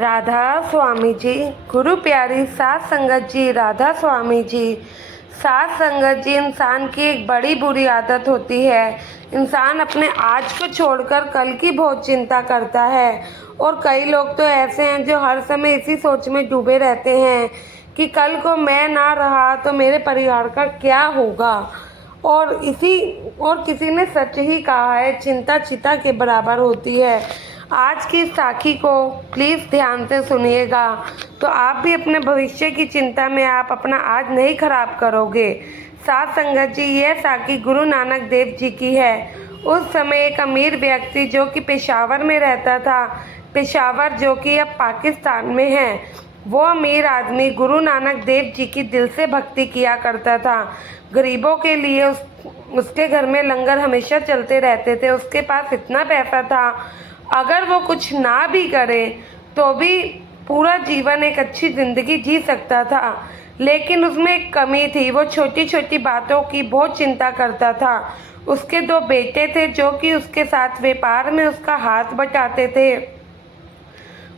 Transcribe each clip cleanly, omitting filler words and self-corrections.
राधा स्वामी जी, गुरु प्यारी सात संगत जी, राधा स्वामी जी। सात संगत जी, इंसान की एक बड़ी बुरी आदत होती है। इंसान अपने आज को छोड़कर कल की बहुत चिंता करता है। और कई लोग तो ऐसे हैं जो हर समय इसी सोच में डूबे रहते हैं कि कल को मैं ना रहा तो मेरे परिवार का क्या होगा। और किसी ने सच ही कहा है, चिंता चिता के बराबर होती है। आज की साखी को प्लीज़ ध्यान से सुनिएगा, तो आप भी अपने भविष्य की चिंता में आप अपना आज नहीं खराब करोगे। साथ संगत जी, यह साखी गुरु नानक देव जी की है। उस समय एक अमीर व्यक्ति जो कि पेशावर में रहता था, पेशावर जो कि अब पाकिस्तान में है, वो अमीर आदमी गुरु नानक देव जी की दिल से भक्ति किया करता था। गरीबों के लिए उसके घर में लंगर हमेशा चलते रहते थे। उसके पास इतना पैसा था, अगर वो कुछ ना भी करे तो भी पूरा जीवन एक अच्छी ज़िंदगी जी सकता था। लेकिन उसमें एक कमी थी, वो छोटी छोटी बातों की बहुत चिंता करता था। उसके दो बेटे थे जो कि उसके साथ व्यापार में उसका हाथ बटाते थे।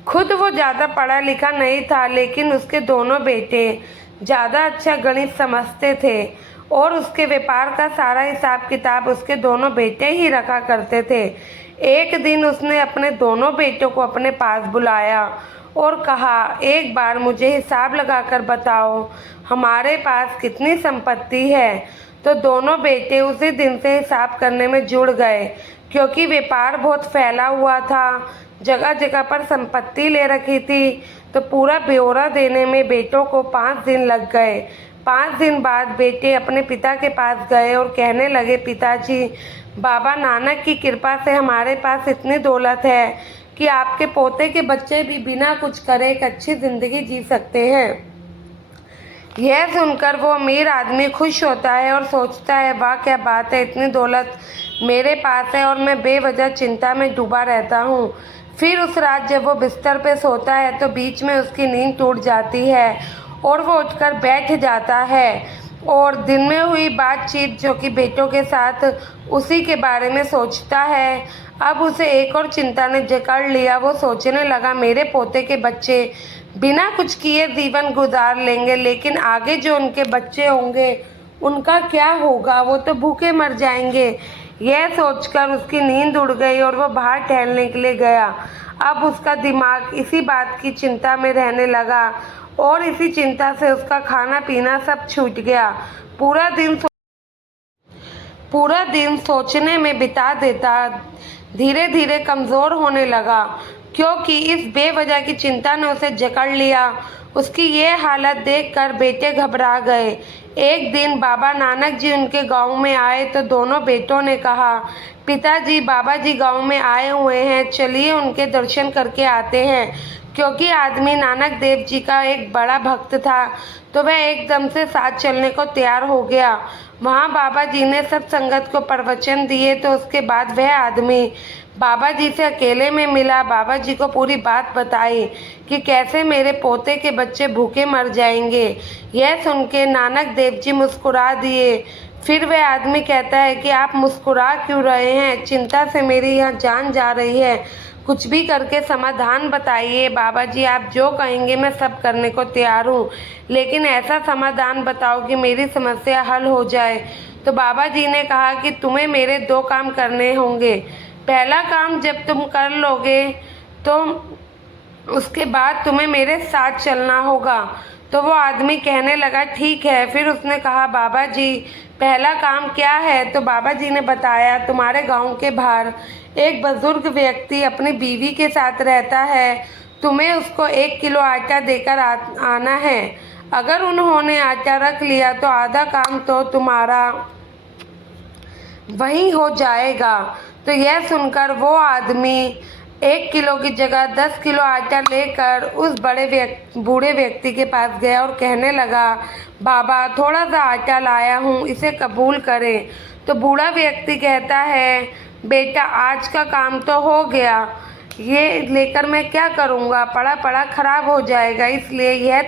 खुद वो ज़्यादा पढ़ा लिखा नहीं था, लेकिन उसके दोनों बेटे ज़्यादा अच्छा गणित समझते थे और उसके व्यापार का सारा हिसाब किताब उसके दोनों बेटे ही रखा करते थे। एक दिन उसने अपने दोनों बेटों को अपने पास बुलाया और कहा, एक बार मुझे हिसाब लगाकर बताओ हमारे पास कितनी संपत्ति है। तो दोनों बेटे उसी दिन से हिसाब करने में जुड़ गए, क्योंकि व्यापार बहुत फैला हुआ था, जगह जगह पर संपत्ति ले रखी थी। तो पूरा ब्यौरा देने में बेटों को 5 दिन लग गए। 5 दिन बाद बेटे अपने पिता के पास गए और कहने लगे, पिताजी, बाबा नानक की कृपा से हमारे पास इतनी दौलत है कि आपके पोते के बच्चे भी बिना कुछ करे एक अच्छी ज़िंदगी जी सकते हैं। यह सुनकर वो अमीर आदमी खुश होता है और सोचता है, वाह क्या बात है, इतनी दौलत मेरे पास है और मैं बेवजह चिंता में डूबा रहता हूँ। फिर उस रात जब वो बिस्तर पे सोता है तो बीच में उसकी नींद टूट जाती है और वो उठकर बैठ जाता है और दिन में हुई बातचीत जो कि बेटों के साथ उसी के बारे में सोचता है। अब उसे एक और चिंता ने जकड़ लिया। वो सोचने लगा, मेरे पोते के बच्चे बिना कुछ किए जीवन गुजार लेंगे, लेकिन आगे जो उनके बच्चे होंगे उनका क्या होगा, वो तो भूखे मर जाएंगे। यह सोचकर उसकी नींद उड़ गई और वो बाहर टहलने के लिए गया। अब उसका दिमाग इसी बात की चिंता में रहने लगा और इसी चिंता से उसका खाना पीना सब छूट गया। पूरा दिन सोचने में बिता देता, धीरे धीरे कमज़ोर होने लगा, क्योंकि इस बेवजह की चिंता ने उसे जकड़ लिया। उसकी ये हालत देखकर बेटे घबरा गए। एक दिन बाबा नानक जी उनके गांव में आए तो दोनों बेटों ने कहा, पिताजी, बाबा जी गांव में आए हुए हैं, चलिए उनके दर्शन करके आते हैं। क्योंकि आदमी नानक देव जी का एक बड़ा भक्त था, तो वह एकदम से साथ चलने को तैयार हो गया। वहाँ बाबा जी ने सब संगत को प्रवचन दिए। तो उसके बाद वह आदमी बाबा जी से अकेले में मिला, बाबा जी को पूरी बात बताई कि कैसे मेरे पोते के बच्चे भूखे मर जाएंगे। यह सुन के नानक देव जी मुस्कुरा दिए। फिर वह आदमी कहता है कि आप मुस्कुरा क्यों रहे हैं, चिंता से मेरी यहाँ जान जा रही है, कुछ भी करके समाधान बताइए। बाबा जी, आप जो कहेंगे मैं सब करने को तैयार हूँ, लेकिन ऐसा समाधान बताओ कि मेरी समस्या हल हो जाए। तो बाबा जी ने कहा कि तुम्हें मेरे 2 काम करने होंगे। पहला काम जब तुम कर लोगे तो उसके बाद तुम्हें मेरे साथ चलना होगा। तो वो आदमी कहने लगा, ठीक है। फिर उसने कहा, बाबा जी पहला काम क्या है? तो बाबा जी ने बताया, तुम्हारे गांव के बाहर एक बुजुर्ग व्यक्ति अपनी बीवी के साथ रहता है, तुम्हें उसको 1 किलो आटा देकर आना है। अगर उन्होंने आटा रख लिया तो आधा काम तो तुम्हारा वहीं हो जाएगा। तो यह सुनकर वो आदमी 1 किलो की जगह 10 किलो आटा लेकर उस बूढ़े व्यक्ति के पास गया और कहने लगा, बाबा थोड़ा सा आटा लाया हूँ, इसे कबूल करें। तो बूढ़ा व्यक्ति कहता है, बेटा आज का काम तो हो गया, ये लेकर मैं क्या करूँगा, पड़ा पड़ा खराब हो जाएगा, इसलिए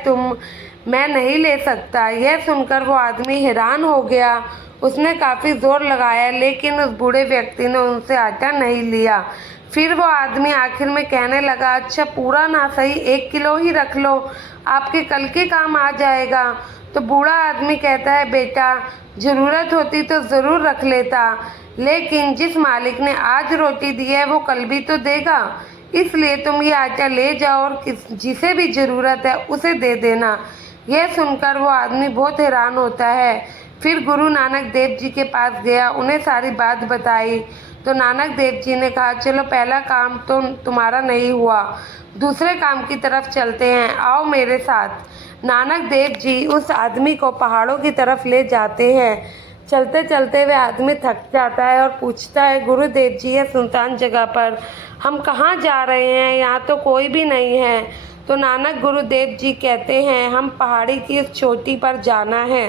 मैं नहीं ले सकता। यह सुनकर वो आदमी हैरान हो गया। उसने काफ़ी ज़ोर लगाया, लेकिन उस बूढ़े व्यक्ति ने उनसे आटा नहीं लिया। फिर वो आदमी आखिर में कहने लगा, अच्छा पूरा ना सही 1 किलो ही रख लो, आपके कल के काम आ जाएगा। तो बूढ़ा आदमी कहता है, बेटा ज़रूरत होती तो ज़रूर रख लेता, लेकिन जिस मालिक ने आज रोटी दी है वो कल भी तो देगा, इसलिए तुम ये आटा ले जाओ और जिसे भी ज़रूरत है उसे दे देना। यह सुनकर वो आदमी बहुत हैरान होता है। फिर गुरु नानक देव जी के पास गया, उन्हें सारी बात बताई। तो नानक देव जी ने कहा, चलो पहला काम तो तुम्हारा नहीं हुआ, दूसरे काम की तरफ चलते हैं, आओ मेरे साथ। नानक देव जी उस आदमी को पहाड़ों की तरफ ले जाते हैं। चलते चलते वह आदमी थक जाता है और पूछता है, गुरुदेव जी ये सुनसान जगह पर हम कहाँ जा रहे हैं, यहाँ तो कोई भी नहीं है। तो नानक गुरुदेव जी कहते हैं, हम पहाड़ी की इस चोटी पर जाना है,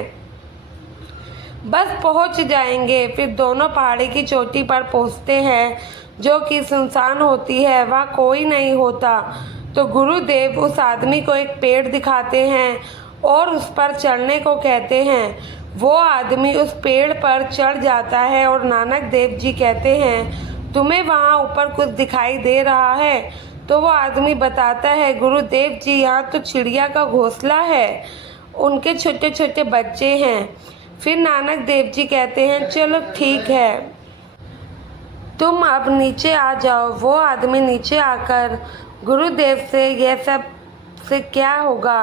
बस पहुंच जाएंगे। फिर दोनों पहाड़ी की चोटी पर पहुंचते हैं, जो कि सुनसान होती है, वहाँ कोई नहीं होता। तो गुरुदेव उस आदमी को एक पेड़ दिखाते हैं और उस पर चढ़ने को कहते हैं। वो आदमी उस पेड़ पर चढ़ जाता है और नानक देव जी कहते हैं, तुम्हें वहाँ ऊपर कुछ दिखाई दे रहा है? तो वो आदमी बताता है, गुरुदेव जी यहाँ तो चिड़िया का घोंसला है, उनके छोटे छोटे बच्चे हैं। फिर नानक देव जी कहते हैं, चलो ठीक है, तुम अब नीचे आ जाओ। वो आदमी नीचे आकर गुरुदेव से यह सब से क्या होगा,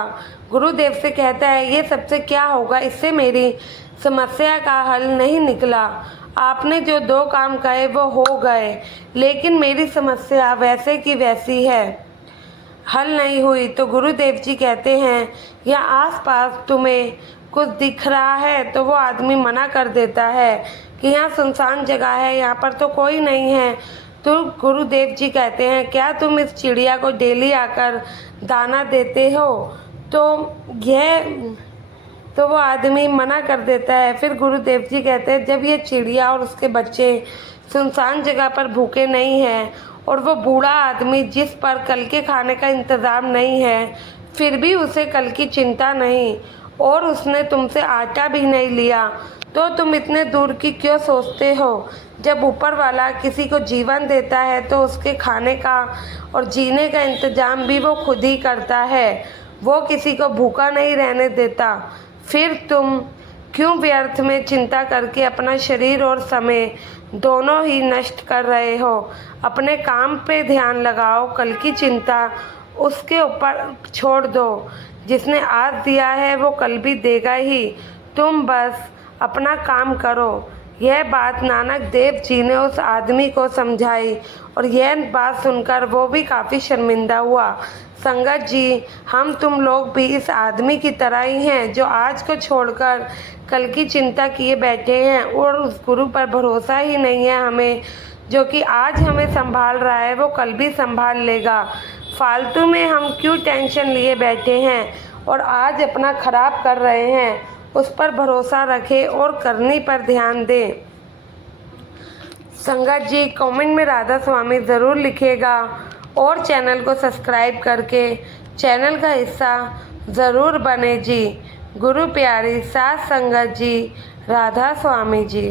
गुरुदेव से कहता है, ये सबसे क्या होगा, इससे मेरी समस्या का हल नहीं निकला। आपने जो 2 काम कहे वो हो गए, लेकिन मेरी समस्या वैसे की वैसी है, हल नहीं हुई। तो गुरुदेव जी कहते हैं, यहाँ आसपास तुम्हें कुछ दिख रहा है? तो वो आदमी मना कर देता है कि यहाँ सुनसान जगह है, यहाँ पर तो कोई नहीं है। तो गुरुदेव जी कहते हैं, क्या तुम इस चिड़िया को डेली आकर दाना देते हो? तो वो आदमी मना कर देता है। फिर गुरुदेव जी कहते हैं, जब ये चिड़िया और उसके बच्चे सुनसान जगह पर भूखे नहीं हैं और वो बूढ़ा आदमी जिस पर कल के खाने का इंतज़ाम नहीं है, फिर भी उसे कल की चिंता नहीं और उसने तुमसे आटा भी नहीं लिया, तो तुम इतने दूर की क्यों सोचते हो? जब ऊपर वाला किसी को जीवन देता है तो उसके खाने का और जीने का इंतज़ाम भी वो खुद ही करता है, वो किसी को भूखा नहीं रहने देता। फिर तुम क्यों व्यर्थ में चिंता करके अपना शरीर और समय दोनों ही नष्ट कर रहे हो? अपने काम पे ध्यान लगाओ, कल की चिंता उसके ऊपर छोड़ दो, जिसने आज दिया है वो कल भी देगा ही, तुम बस अपना काम करो। यह बात नानक देव जी ने उस आदमी को समझाई और यह बात सुनकर वो भी काफ़ी शर्मिंदा हुआ। संगत जी, हम तुम लोग भी इस आदमी की तरह ही हैं, जो आज को छोड़कर कल की चिंता किए बैठे हैं और उस गुरु पर भरोसा ही नहीं है हमें, जो कि आज हमें संभाल रहा है वो कल भी संभाल लेगा। फालतू में हम क्यों टेंशन लिए बैठे हैं और आज अपना खराब कर रहे हैं? उस पर भरोसा रखें और करने पर ध्यान दें। संगत जी, कमेंट में राधा स्वामी ज़रूर लिखिएगा और चैनल को सब्सक्राइब करके चैनल का हिस्सा ज़रूर बने जी। गुरु प्यारी साथ संगत जी, राधा स्वामी जी।